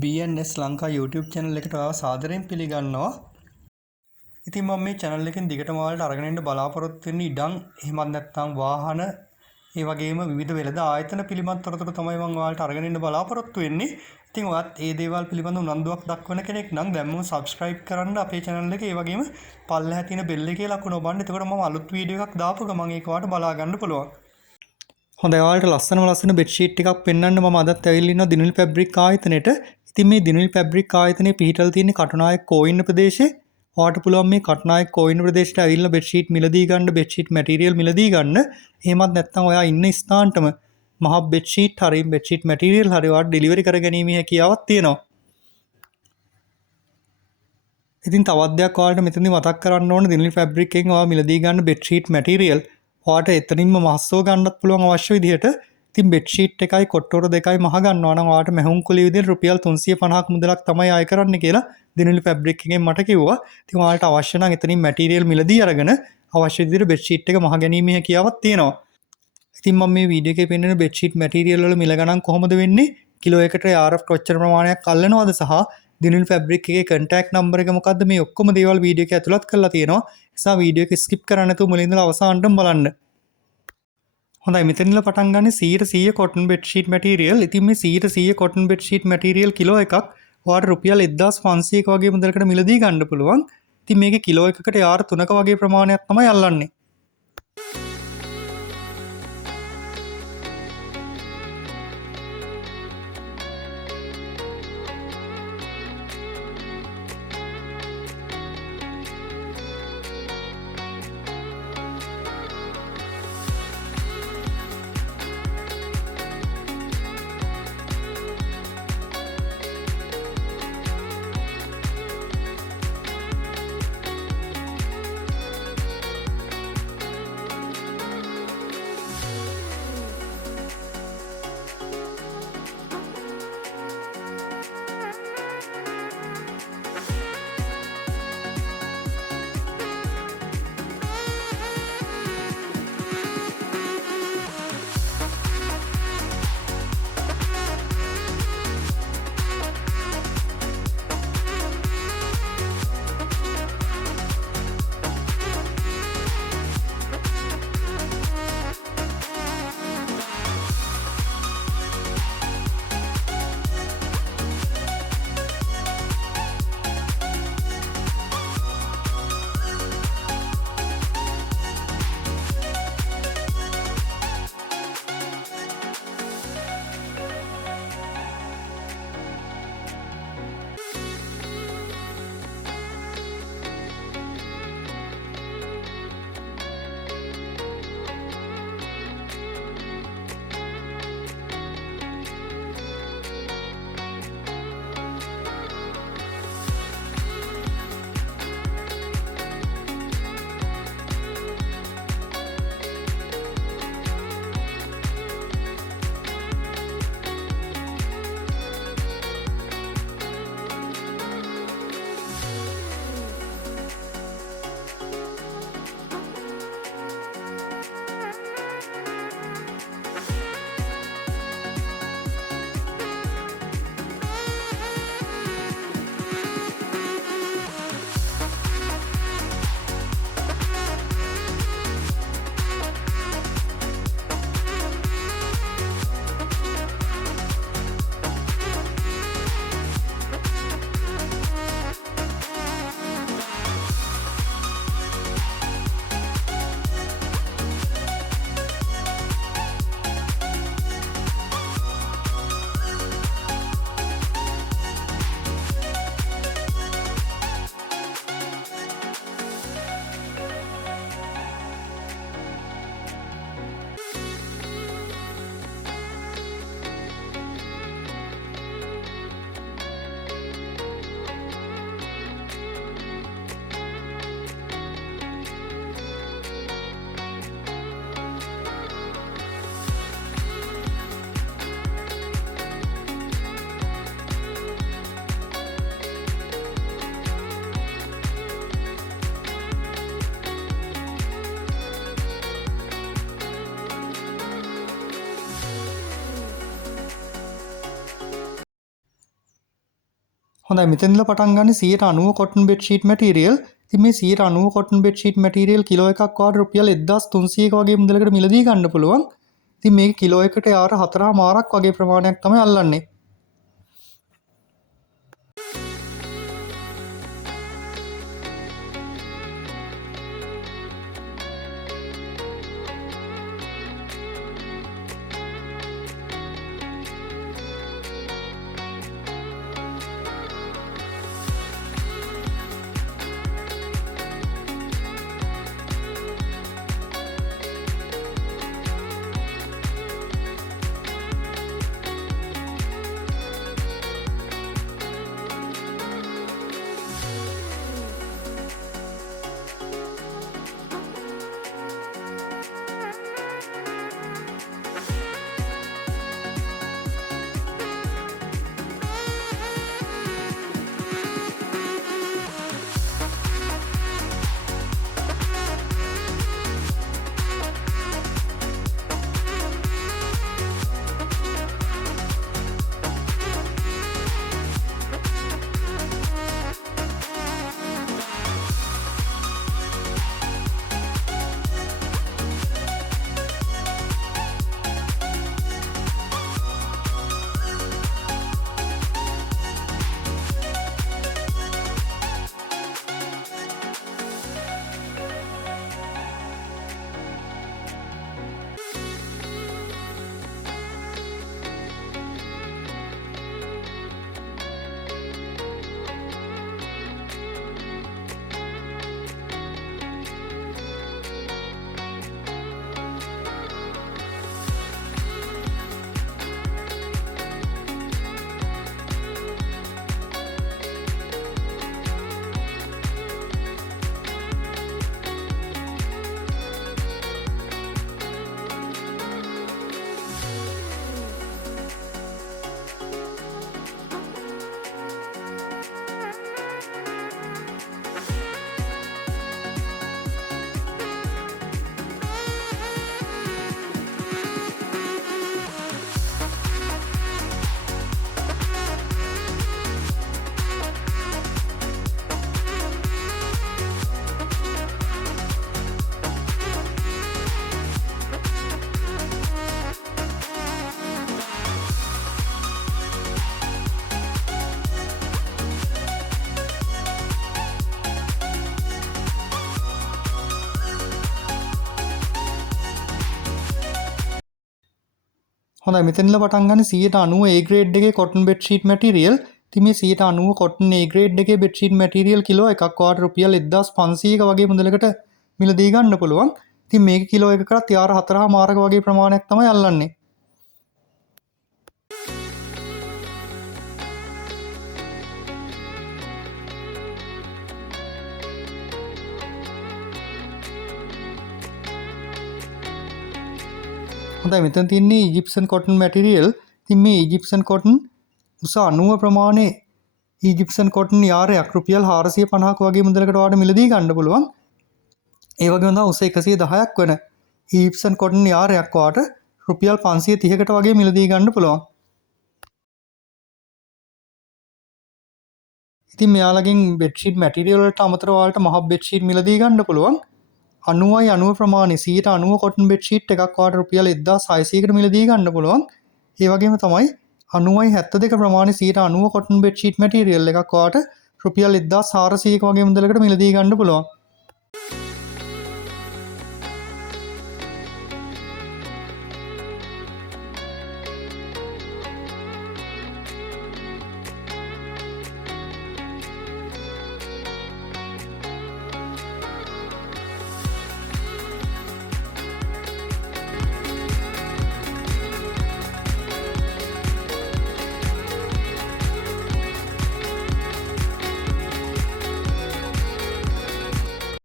BNS Lanka YouTube channel එකට ඔයාව සාදරයෙන් පිළිගන්නවා. ඉතින් මම මේ channel එකෙන් දිගටම ඔයාලට අරගෙන යන්න බලාපොරොත්තු වෙන්නේ ඉඩම් එහෙමත් නැත්නම් වාහන ඒ වගේම විවිධ වෙළඳ ආයතන පිළිබඳ තොරතුරු තමයි මම ඔයාලට අරගෙන යන්න බලාපොරොත්තු වෙන්නේ. ඉතින් ඔයත් මේ දේවල් පිළිබඳව උනන්දුවක් දක්වන කෙනෙක් නම් දැන්ම subscribe කරන්න අපේ channel එක. ඒ වගේම පල්ලෙහා තියෙන bell එකේ ලකුණ ඔබන්න. එතකොට මම අලුත් වීඩියෝ එකක් දාපු ගමන් ඒක ඔයාලට බලා ගන්න පුළුවන්. හොඳයි ඔයාලට ලස්සන බෙඩ්ෂීට් ටිකක් පෙන්වන්න මම අදත් ඇවිල්ලා ඉන්නවා දිනුල් ෆැබ්‍රික් ආයතනෙට. ඉතින් මේ දිනුල් ෆැබ්‍රික් ආයතනයේ පිහිටලා තියෙන කටුනායක කෝවින්න ප්‍රදේශයේ ඔයාලට පුළුවන් මේ කටුනායක කෝවින්න ප්‍රදේශයට ඇවිල්ලා බෙඩ්ෂීට් මිලදී ගන්න, බෙඩ්ෂීට් මැටීරියල් මිලදී ගන්න. එහෙමත් නැත්නම් ඔයා ඉන්න ස්ථානටම මහ බෙඩ්ෂීට් හරි බෙඩ්ෂීට් මැටීරියල් හරි ඔයාලට ඩෙලිවරි කරගැනීමේ හැකියාවක් තියෙනවා. ඉතින් තවත් දෙයක් ඔයාලට මෙතනදී මතක් කරන්න ඕන දිනුල් ෆැබ්‍රික් එකෙන් ඔයා මිලදී ගන්න බෙඩ්ෂීට් මැටීරියල් ඔයාලට එතනින්ම මහස්සව ගන්නත් පුළුවන් අවශ්‍ය විදිහට. ඉතින් බෙඩ්ෂීට් එකයි කොට්ටෝර දෙකයි මහ ගන්නවා නම් ඔයාලට මැහුම් කුලිය විදිහට රුපියල් 350ක් මුදලක් තමයි ආය කරන්න කියලා දිනුල් ෆැබ්‍රික් එකෙන් මට කිව්වා. ඉතින් ඔයාලට අවශ්‍ය නම් එතනින් මැටීරියල් මිලදී අරගෙන අවශ්‍ය විදිහට බෙඩ්ෂීට් එක මහ ගැනීමේ හැකියාවක් තියෙනවා. ඉතින් මම මේ වීඩියෝ එකේ පෙන්නන බෙඩ්ෂීට් මැටීරියල් වල මිල ගණන් කොහොමද වෙන්නේ? කිලෝ එකකට RF කොච්චර ප්‍රමාණයක් අල්ලනවද සහ දිනුල් ෆැබ්‍රික් එකේ කන්ටැක්ට් නම්බර් එක මොකද්ද? මේ ඔක්කොම දේවල් වීඩියෝ එකේ ඇතුළත් කරලා තියෙනවා. ඒ නිසා වීඩියෝ එක ස්කිප් කරන්න නැතුව මුලින් ඉඳලා අවසානටම බලන්න. හොඳයි මෙතන ඉඳලා පටන් ගන්න 100% කොටන් බෙඩ්ෂීට් මැටීරියල්. ඉතින් මේ 100% කොටන් බෙඩ්ෂීට් මැටීරියල් කිලෝ එකක් ඔයාලට රුපියල් 1500ක වගේ මුදලකට මිලදී ගන්න පුළුවන්. ඉතින් මේකේ කිලෝ එකකට R3ක වගේ ප්‍රමාණයක් තමයි අල්ලන්නේ. හොඳයි මෙතනදලා පටන් ගන්න 90% cotton bed sheet material. ඉතින් මේ 90% cotton bed sheet material kilo එකක් වාට රුපියල් 1300ක වගේ මුදලකට මිලදී ගන්න පුළුවන්. ඉතින් මේක කිලෝ එකට යාර 4මාරක් වගේ ප්‍රමාණයක් තමයි අල්ලන්නේ. හොඳයි මෙතනදලා පටන් ගන්න 90% A grade එකේ cotton bed sheet material. ඉතින් මේ 90% cotton A grade එකේ bed sheet material කිලෝ එකක් වාට රුපියල් 1500ක වගේ මුදලකට මිලදී ගන්න පුළුවන්. ඉතින් මේක කිලෝ එකකට යාර 4මාරක වගේ ප්‍රමාණයක් තමයි අල්ලන්නේ. හොඳයි මෙතන තියෙන්නේ Egyptian cotton material. ඉතින් මේ Egyptian cotton උස 90 ප්‍රමාණයේ Egyptian cotton යාරයක් රුපියල් 450ක වගේ මුදලකට වාට මිලදී ගන්න පුළුවන්. ඒ වගේම තමයි උස 110ක් වෙන Egyptian cotton යාරයක් වාට රුපියල් 530කට වගේ මිලදී ගන්න පුළුවන්. ඉතින් මෙයාලගෙන් bedsheet material වලට අමතරව ඔයාලට මහ bedsheet මිලදී ගන්න පුළුවන්. 90% ප්‍රමාණය 90% cotton bed sheet එකක් වාට රුපියල් 1600කට මිලදී ගන්න පුළුවන්. ඒ වගේම තමයි 90% ප්‍රමාණය 90% cotton bed sheet material එකක් වාට රුපියල් 1400ක වගේ මුදලකට මිලදී ගන්න පුළුවන්.